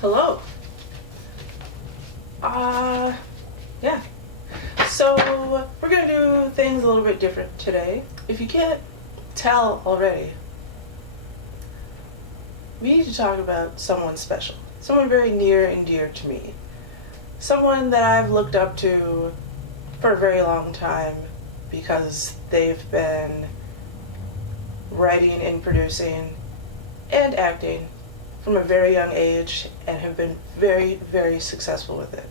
Hello. Yeah. So, we're gonna do things a little bit different today. If you can't tell already, we need to talk about someone special. Someone very near and dear to me. Someone that I've looked up to for a very long time because they've been writing and producing and acting from a very young age and have been very, very successful with it.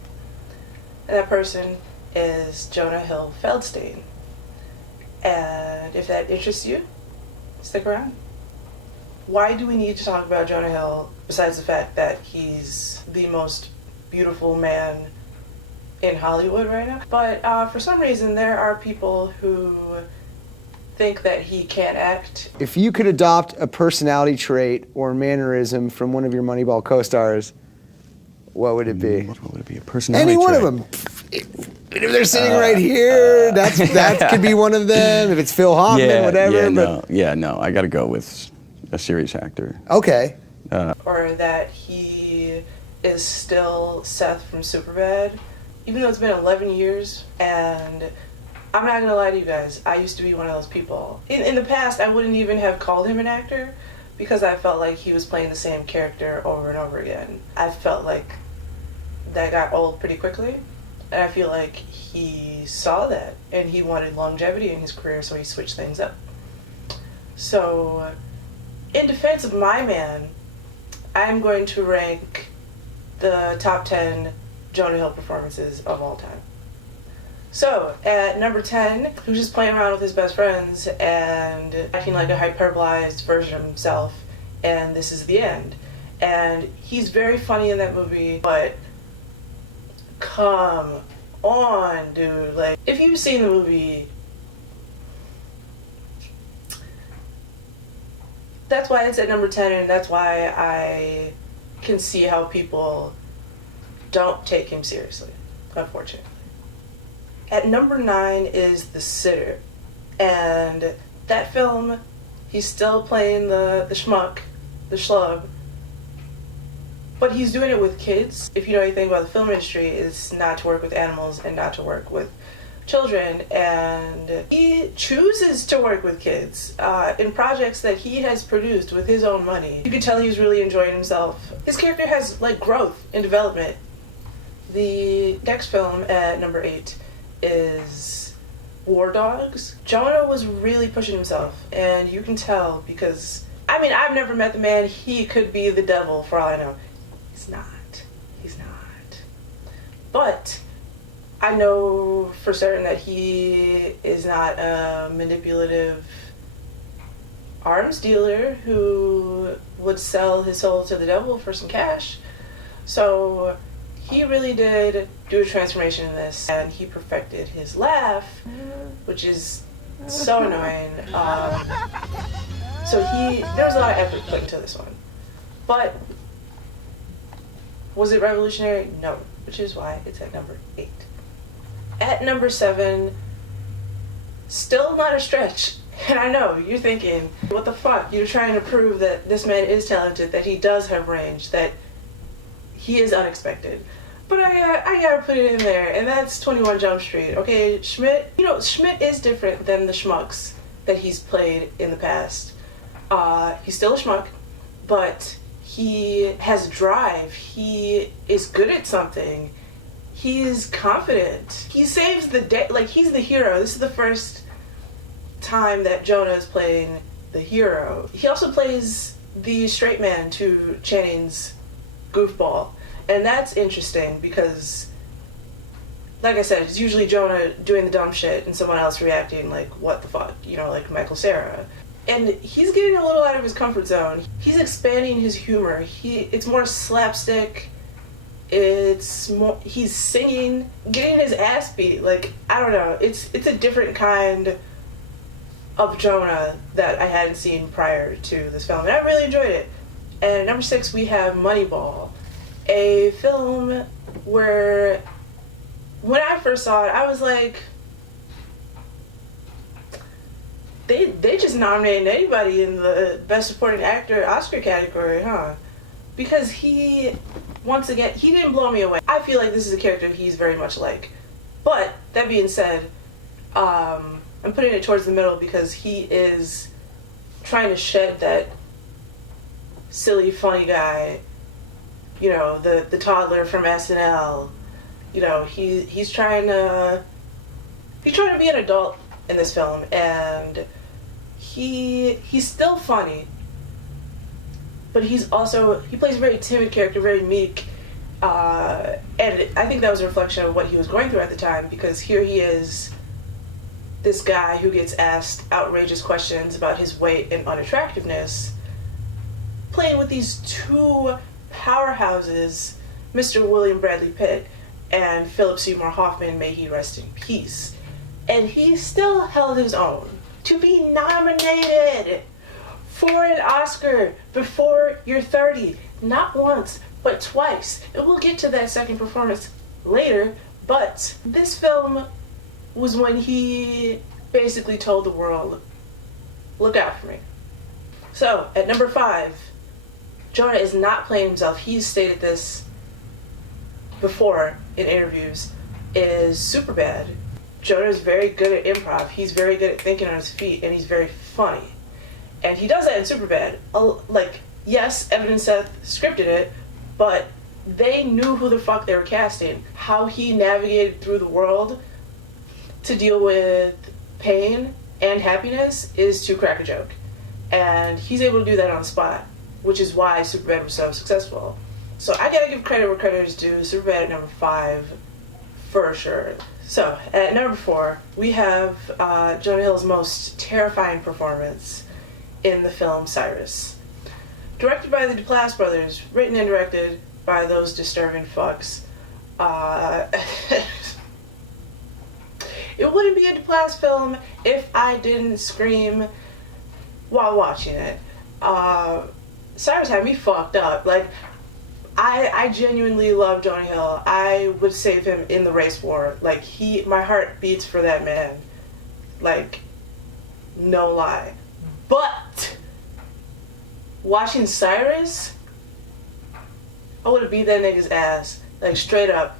And that person is Jonah Hill Feldstein. And if that interests you, stick around. Why do we need to talk about Jonah Hill besides the fact that he's the most beautiful man in Hollywood right now? But for some reason, there are people who think that he can't act. If you could adopt a personality trait or mannerism from one of your Moneyball co-stars, what would it be? What would it be? A personality Any trait? one of them. If they're sitting right here, that could be one of them. If it's Phil Hoffman, whatever. No. I got to go with a serious actor. Okay. Or that he is still Seth from Superbad, even though it's been 11 years. And I'm not gonna lie to you guys, I used to be one of those people. In the past, I wouldn't even have called him an actor because I felt like he was playing the same character over and over again. I felt like that got old pretty quickly, and I feel like he saw that and he wanted longevity in his career, so he switched things up. So, in defense of my man, I'm going to rank the top 10 Jonah Hill performances of all time. So, at number 10, who's just playing around with his best friends and acting like a hyperbolized version of himself, and this is the end. And he's very funny in that movie, but come on, dude. Like, if you've seen the movie, that's why it's at number 10, and that's why I can see how people don't take him seriously, unfortunately. At number 9 is The Sitter, and that film, he's still playing the schmuck, the schlub, but he's doing it with kids. If you know anything about the film industry, it's not to work with animals and not to work with children, and he chooses to work with kids in projects that he has produced with his own money. You can tell he's really enjoying himself. His character has like growth and development. The next film at number 8 is War Dogs. Jonah was really pushing himself, and you can tell because, I mean, I've never met the man. He could be the devil for all I know. He's not. But I know for certain that he is not a manipulative arms dealer who would sell his soul to the devil for some cash. So he really did do a transformation in this, and he perfected his laugh, which is so annoying. So there was a lot of effort put into this one. But was it revolutionary? No, which is why it's at number 8. At number 7, still not a stretch. And I know, you're thinking, what the fuck? You're trying to prove that this man is talented, that he does have range, that he is unexpected. But I gotta put it in there, and that's 21 Jump Street. Okay, Schmidt, Schmidt is different than the schmucks that he's played in the past. He's still a schmuck, but he has drive. He is good at something. He is confident. He saves the day. Like, he's the hero. This is the first time that Jonah is playing the hero. He also plays the straight man to Channing's goofball. And that's interesting because, like I said, it's usually Jonah doing the dumb shit and someone else reacting like, what the fuck, like Michael Cera. And he's getting a little out of his comfort zone. He's expanding his humor. It's more slapstick. He's singing, getting his ass beat. Like, I don't know. It's a different kind of Jonah that I hadn't seen prior to this film. And I really enjoyed it. And at number 6, we have Moneyball. A film where, when I first saw it, I was like, they just nominated anybody in the Best Supporting Actor Oscar category, huh? Because he once again, he didn't blow me away. I feel like this is a character he's very much like. But, that being said, I'm putting it towards the middle because he is trying to shed that silly, funny guy, you know, the toddler from SNL. You know, he's trying to be an adult in this film, and he's still funny, but he plays a very timid character, very meek, and I think that was a reflection of what he was going through at the time, because here he is, this guy who gets asked outrageous questions about his weight and unattractiveness, playing with these two powerhouses, Mr. William Bradley Pitt and Philip Seymour Hoffman, may he rest in peace. And he still held his own. To be nominated for an Oscar before you're 30, not once, but twice. And we'll get to that second performance later, but this film was when he basically told the world, look out for me. So, at number 5, Jonah is not playing himself. He's stated this before in interviews, is Superbad. Jonah is very good at improv. He's very good at thinking on his feet, and he's very funny. And he does that in Superbad. Like, yes, Evan and Seth scripted it, but they knew who the fuck they were casting. How he navigated through the world to deal with pain and happiness is to crack a joke. And he's able to do that on the spot, which is why Superbad was so successful. So I gotta give credit where credit is due. Superbad at number 5, for sure. So, at number 4, we have Jonah Hill's most terrifying performance in the film Cyrus. Directed by the Duplass brothers, written and directed by those disturbing fucks. It wouldn't be a Duplass film if I didn't scream while watching it. Cyrus had me fucked up. Like, I genuinely love Jonah Hill. I would save him in the race war. Like, my heart beats for that man. Like, no lie. But watching Cyrus, I would have beat that nigga's ass. Like, straight up.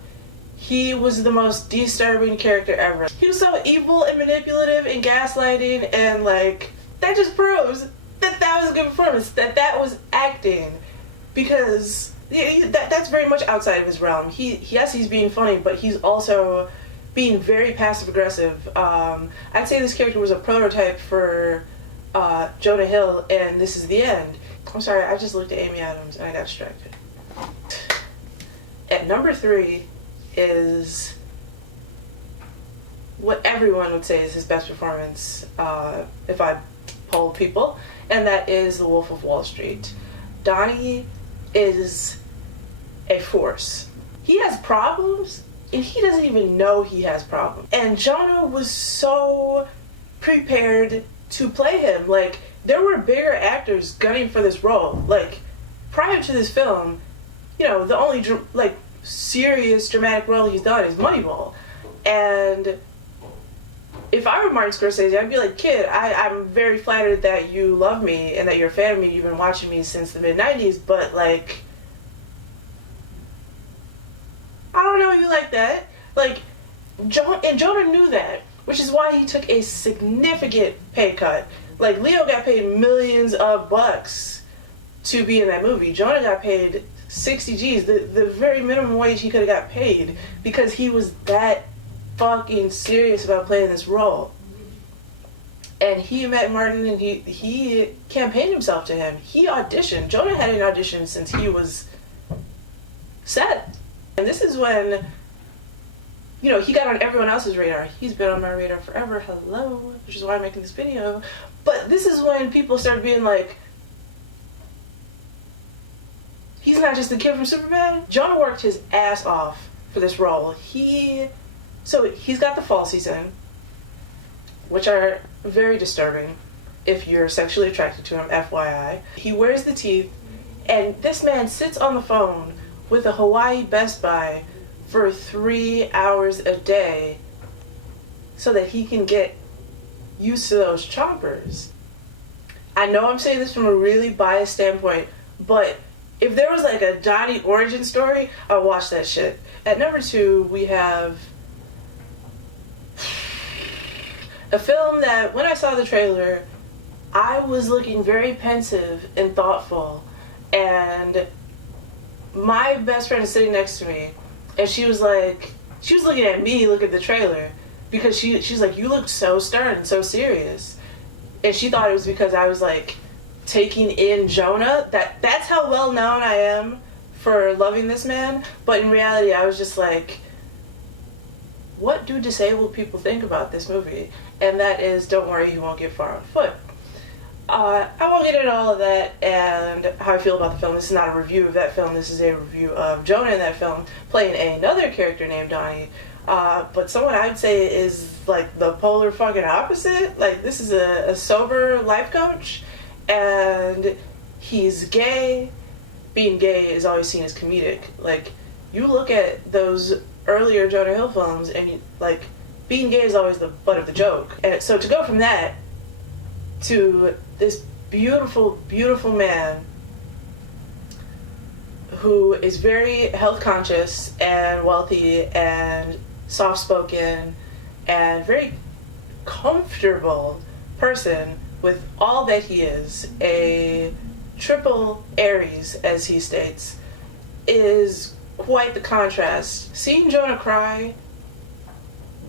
He was the most disturbing character ever. He was so evil and manipulative and gaslighting, and like, that just proves that was a good performance, that was acting, because that's very much outside of his realm. Yes, he's being funny, but he's also being very passive-aggressive. I'd say this character was a prototype for Jonah Hill, and this is the end. I'm sorry, I just looked at Amy Adams and I got distracted. At number 3 is what everyone would say is his best performance, if I polled people, and that is The Wolf of Wall Street. Donnie is a force. He has problems, and he doesn't even know he has problems. And Jonah was so prepared to play him. Like, there were bigger actors gunning for this role. Like, prior to this film, you know, the only, serious dramatic role he's done is Moneyball. And if I were Martin Scorsese, I'd be like, kid, I'm very flattered that you love me and that you're a fan of me. You've been watching me since the mid-90s, but, like, I don't know you like that. Like, Jonah knew that, which is why he took a significant pay cut. Like, Leo got paid millions of bucks to be in that movie. Jonah got paid 60 G's, the very minimum wage he could have got paid, because he was that fucking serious about playing this role. And he met Martin, and he campaigned himself to him. He auditioned. Jonah had an audition since he was set. And this is when, you know, he got on everyone else's radar. He's been on my radar forever, hello, which is why I'm making this video. But this is when people started being like, he's not just the kid from Superbad. Jonah worked his ass off for this role. So he's got the fall season, which are very disturbing if you're sexually attracted to him, FYI. He wears the teeth, and this man sits on the phone with a Hawaii Best Buy for 3 hours a day so that he can get used to those chompers. I know I'm saying this from a really biased standpoint, but If there was like a Donnie origin story, I'd watch that shit. At number 2, we have a film that when I saw the trailer, I was looking very pensive and thoughtful, and my best friend is sitting next to me, and she was looking at me, look at the trailer, because she's like, you look so stern, so serious, and she thought it was because I was like taking in Jonah. That's how well known I am for loving this man, but in reality, I was just like, what do disabled people think about this movie? And that is, don't worry, you won't get far on foot. I won't get into all of that and how I feel about the film. This is not a review of that film. This is a review of Jonah in that film, playing another character named Donnie. But someone I would say is like the polar fucking opposite. Like, this is a sober life coach, and he's gay. Being gay is always seen as comedic. Like, you look at those earlier Jonah Hill films, and like, being gay is always the butt of the joke. And so to go from that to this beautiful, beautiful man who is very health conscious and wealthy and soft-spoken and very comfortable person with all that he is, a triple Aries, as he states, is quite the contrast. Seeing Jonah cry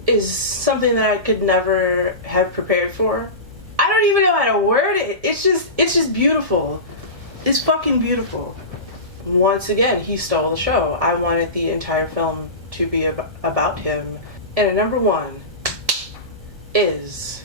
is something that I could never have prepared for. I don't even know how to word it. It's just beautiful. It's fucking beautiful. Once again, he stole the show. I wanted the entire film to be about him. And at number 1 is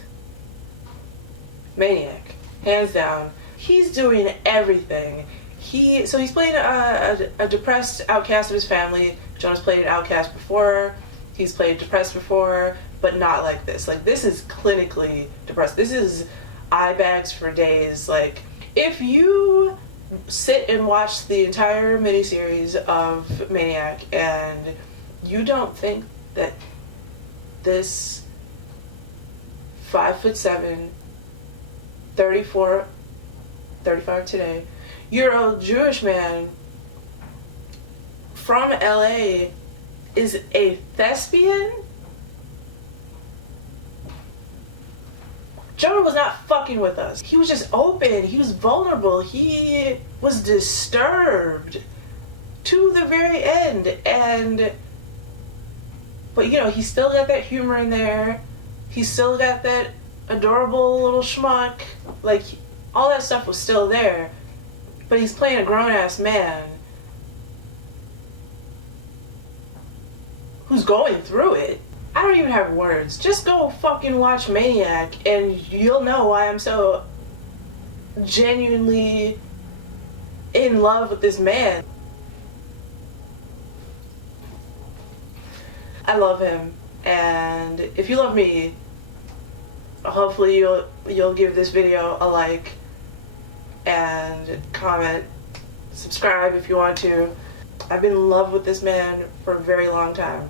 Maniac. Hands down. He's doing everything. He's playing a depressed outcast of his family. Jonah's played an outcast before. He's played depressed before, but not like this. Like, this is clinically depressed. This is eye bags for days. Like, if you sit and watch the entire miniseries of Maniac and you don't think that this 5'7", 35 today, year-old Jewish man from LA is a thespian, Jonah was not fucking with us. He was just open. He was vulnerable. He was disturbed to the very end. But you know, he still got that humor in there. He still got that adorable little schmuck. Like, all that stuff was still there. But he's playing a grown-ass man who's going through it. I don't even have words. Just go fucking watch Maniac and you'll know why I'm so genuinely in love with this man. I love him, and if you love me, hopefully you'll give this video a like and comment, subscribe if you want to. I've been in love with this man for a very long time.